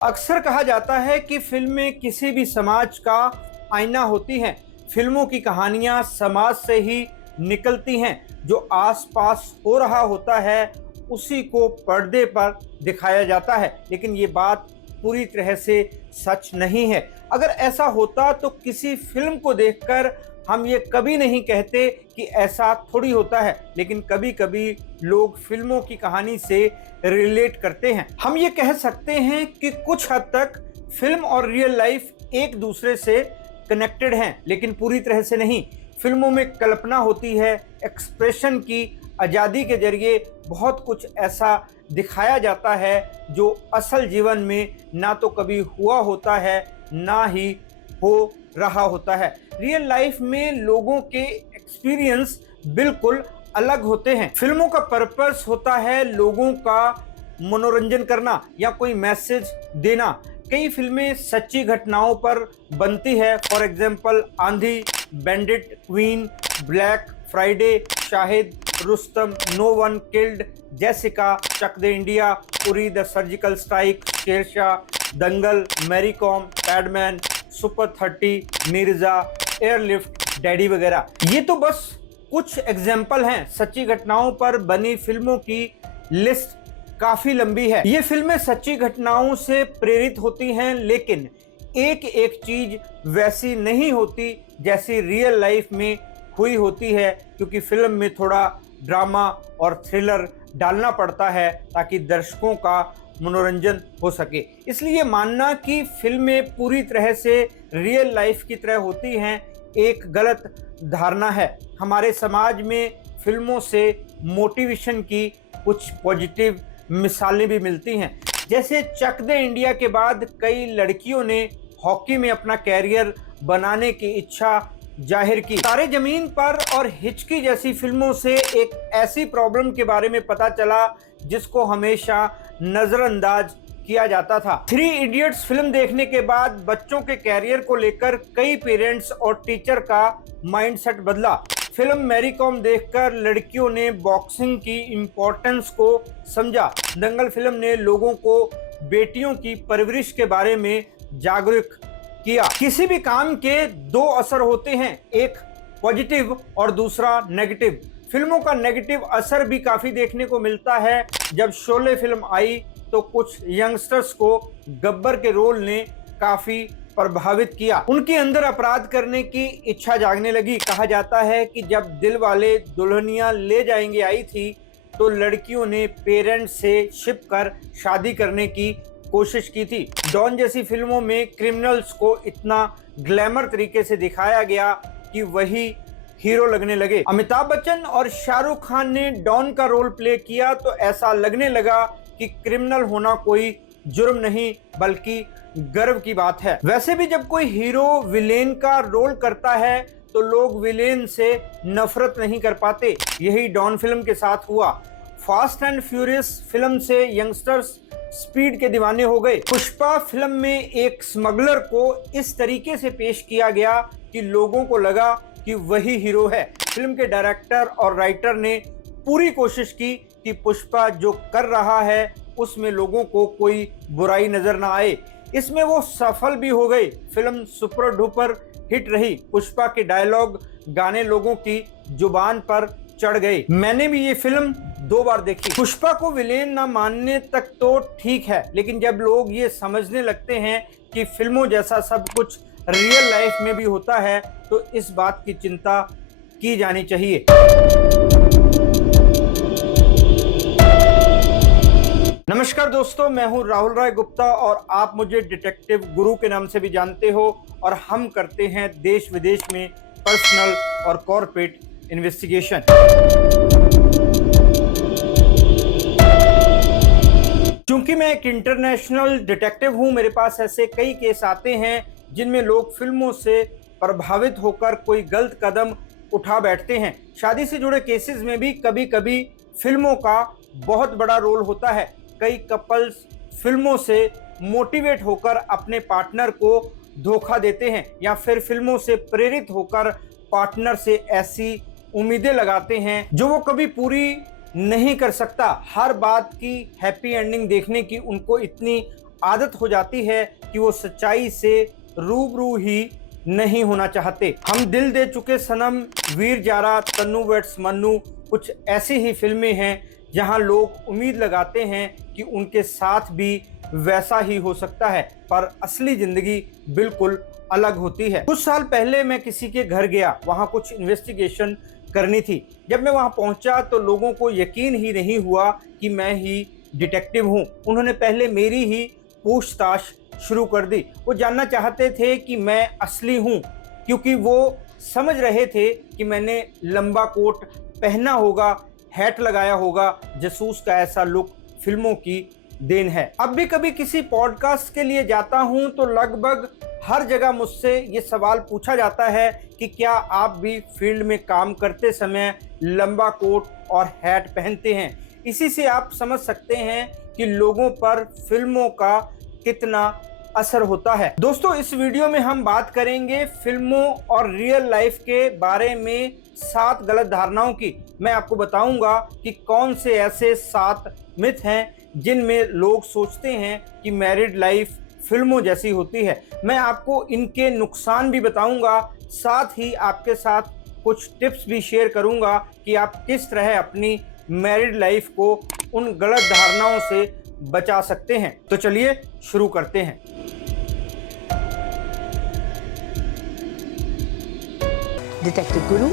अक्सर कहा जाता है कि फिल्में किसी भी समाज का आईना होती हैं। फिल्मों की कहानियां समाज से ही निकलती हैं। जो आसपास हो रहा होता है उसी को पर्दे पर दिखाया जाता है, लेकिन ये बात पूरी तरह से सच नहीं है। अगर ऐसा होता तो किसी फिल्म को देखकर हम ये कभी नहीं कहते कि ऐसा थोड़ी होता है, लेकिन कभी कभी लोग फिल्मों की कहानी से रिलेट करते हैं। हम ये कह सकते हैं कि कुछ हद तक फिल्म और रियल लाइफ एक दूसरे से कनेक्टेड हैं, लेकिन पूरी तरह से नहीं। फिल्मों में कल्पना होती है, एक्सप्रेशन की आज़ादी के जरिए बहुत कुछ ऐसा दिखाया जाता है जो असल जीवन में ना तो कभी हुआ होता है, ना ही हो रहा होता है। रियल लाइफ में लोगों के एक्सपीरियंस बिल्कुल अलग होते हैं। फिल्मों का पर्पस होता है लोगों का मनोरंजन करना या कोई मैसेज देना। कई फिल्में सच्ची घटनाओं पर बनती है। For example Aandhi, bandit, queen, black Friday, Shahid, Rustom, no one killed, Jessica, Chak De India, Uri the surgical strike, Shershaah, Dangal, Mary Kom, Padman, super 30, Mirza, airlift, daddy वगैरह। ये तो बस कुछ एग्जाम्पल हैं। सच्ची घटनाओं पर बनी फिल्मों की लिस्ट काफी लंबी है। ये फिल्में सच्ची घटनाओं से प्रेरित होती हैं, लेकिन एक एक चीज वैसी नहीं होती जैसी रियल लाइफ में हुई होती है, क्योंकि फिल्म में थोड़ा ड्रामा और थ्रिलर डालना पड़ता है ताकि दर्शकों का मनोरंजन हो सके। इसलिए मानना कि फिल्में पूरी तरह से रियल लाइफ की तरह होती हैं एक गलत धारणा है। हमारे समाज में फिल्मों से मोटिवेशन की कुछ पॉजिटिव मिसालें भी मिलती हैं। जैसे चक दे इंडिया के बाद कई लड़कियों ने हॉकी में अपना कैरियर बनाने की इच्छा जाहिर की। तारे जमीन पर और हिचकी जैसी फिल्मों से एक ऐसी प्रॉब्लम के बारे में पता चला जिसको हमेशा नजरअंदाज किया जाता था। 3 इडियट्स फिल्म देखने के बाद बच्चों के कैरियर को लेकर कई पेरेंट्स और टीचर का माइंडसेट बदला। फिल्म मैरी कॉम देखकर लड़कियों ने बॉक्सिंग की इम्पोर्टेंस को समझा। दंगल फिल्म ने लोगों को बेटियों की परवरिश के बारे में जागरूक किया। किसी भी काम के 2 असर होते हैं, एक पॉजिटिव और दूसरा नेगेटिव। फिल्मों का नेगेटिव असर भी काफी देखने को मिलता है। जब शोले फिल्म आई तो कुछ यंगस्टर्स को गब्बर के रोल ने काफी प्रभावित किया। उनके अंदर अपराध करने की इच्छा जागने लगी। कहा जाता है कि जब दिल वाले दुल्हनिया ले जाएंगे आई थी तो लड़कियों ने पेरेंट्स से छिप कर शादी करने की कोशिश की थी। डॉन जैसी फिल्मों में क्रिमिनल्स को इतना ग्लैमर तरीके से दिखाया गया कि वही हीरो लगने लगे। अमिताभ बच्चन और शाहरुख खान ने डॉन का रोल प्ले किया तो ऐसा लगने लगा कि क्रिमिनल होना कोई जुर्म नहीं बल्कि गर्व की बात है। वैसे भी जब कोई हीरो विलेन का रोल करता है तो लोग विलेन से नफरत नहीं कर पाते। यही डॉन फिल्म के साथ हुआ। फास्ट एंड फ्यूरियस फिल्म से यंगस्टर्स स्पीड के दीवाने हो गए। पुष्पा फिल्म में एक स्मगलर को इस तरीके से पेश किया गया कि लोगों को लगा कि वही हीरो है। फिल्म के डायरेक्टर और राइटर ने पूरी कोशिश की कि पुष्पा जो कर रहा है उसमें लोगों को कोई बुराई नजर ना आए। इसमें वो सफल भी हो गए। फिल्म सुपर डुपर हिट रही। पुष्पा के डायलॉग गाने लोगों की जुबान पर चढ़ गए। मैंने भी ये फिल्म 2 बार देखी। पुष्पा को विलेन ना मानने तक तो ठीक है, लेकिन जब लोग ये समझने लगते हैं कि फिल्मों जैसा सब कुछ रियल लाइफ में भी होता है तो इस बात की चिंता की जानी चाहिए। नमस्कार दोस्तों, मैं हूं राहुल राय गुप्ता और आप मुझे डिटेक्टिव गुरु के नाम से भी जानते हो और हम करते हैं देश विदेश में पर्सनल और कॉर्पोरेट इन्वेस्टिगेशन। क्योंकि मैं एक इंटरनेशनल डिटेक्टिव हूं, मेरे पास ऐसे कई केस आते हैं जिनमें लोग फिल्मों से प्रभावित होकर कोई गलत कदम उठा बैठते हैं। शादी से जुड़े केसेस में भी कभी कभी फिल्मों का बहुत बड़ा रोल होता है। कई कपल्स फिल्मों से मोटिवेट होकर अपने पार्टनर को धोखा देते हैं या फिर फिल्मों से प्रेरित होकर पार्टनर से ऐसी उम्मीदें लगाते हैं जो वो कभी पूरी नहीं कर सकता। हर बात की हैप्पी एंडिंग देखने की उनको इतनी आदत हो जाती है कि वो सच्चाई से रूबरू ही नहीं होना चाहते। हम दिल दे चुके सनम, वीर जारा, तन्नू वेड्स मन्नू कुछ ऐसी ही फिल्में हैं जहां लोग उम्मीद लगाते हैं कि उनके साथ भी वैसा ही हो सकता है, पर असली जिंदगी बिल्कुल अलग होती है। कुछ साल पहले मैं किसी के घर गया, वहां कुछ इन्वेस्टिगेशन करनी थी। जब मैं वहां पहुंचा तो लोगों को यकीन ही नहीं हुआ कि मैं ही डिटेक्टिव हूं। उन्होंने पहले मेरी ही पूछताछ शुरू कर दी। वो जानना चाहते थे कि मैं असली हूं, क्योंकि वो समझ रहे थे कि मैंने लंबा कोट पहना होगा, हैट लगाया होगा। जासूस का ऐसा लुक फिल्मों की देन है। अब भी कभी किसी पॉडकास्ट के लिए जाता हूं तो लगभग हर जगह मुझसे ये सवाल पूछा जाता है कि क्या आप भी फील्ड में काम करते समय लंबा कोट और हैट पहनते हैं। इसी से आप समझ सकते हैं कि लोगों पर फिल्मों का कितना असर होता है। दोस्तों, इस वीडियो में हम बात करेंगे फिल्मों और रियल लाइफ के बारे में 7 गलत धारणाओं की। मैं आपको बताऊंगा कि कौन से ऐसे 7 मिथ हैं जिनमें लोग सोचते हैं कि मैरिड लाइफ फिल्मों जैसी होती है। मैं आपको इनके नुकसान भी बताऊंगा, साथ ही आपके साथ कुछ टिप्स भी शेयर करूंगा कि आप किस तरह अपनी मैरिड लाइफ को उन गलत धारणाओं से बचा सकते हैं। तो चलिए शुरू करते हैं। Detective Guru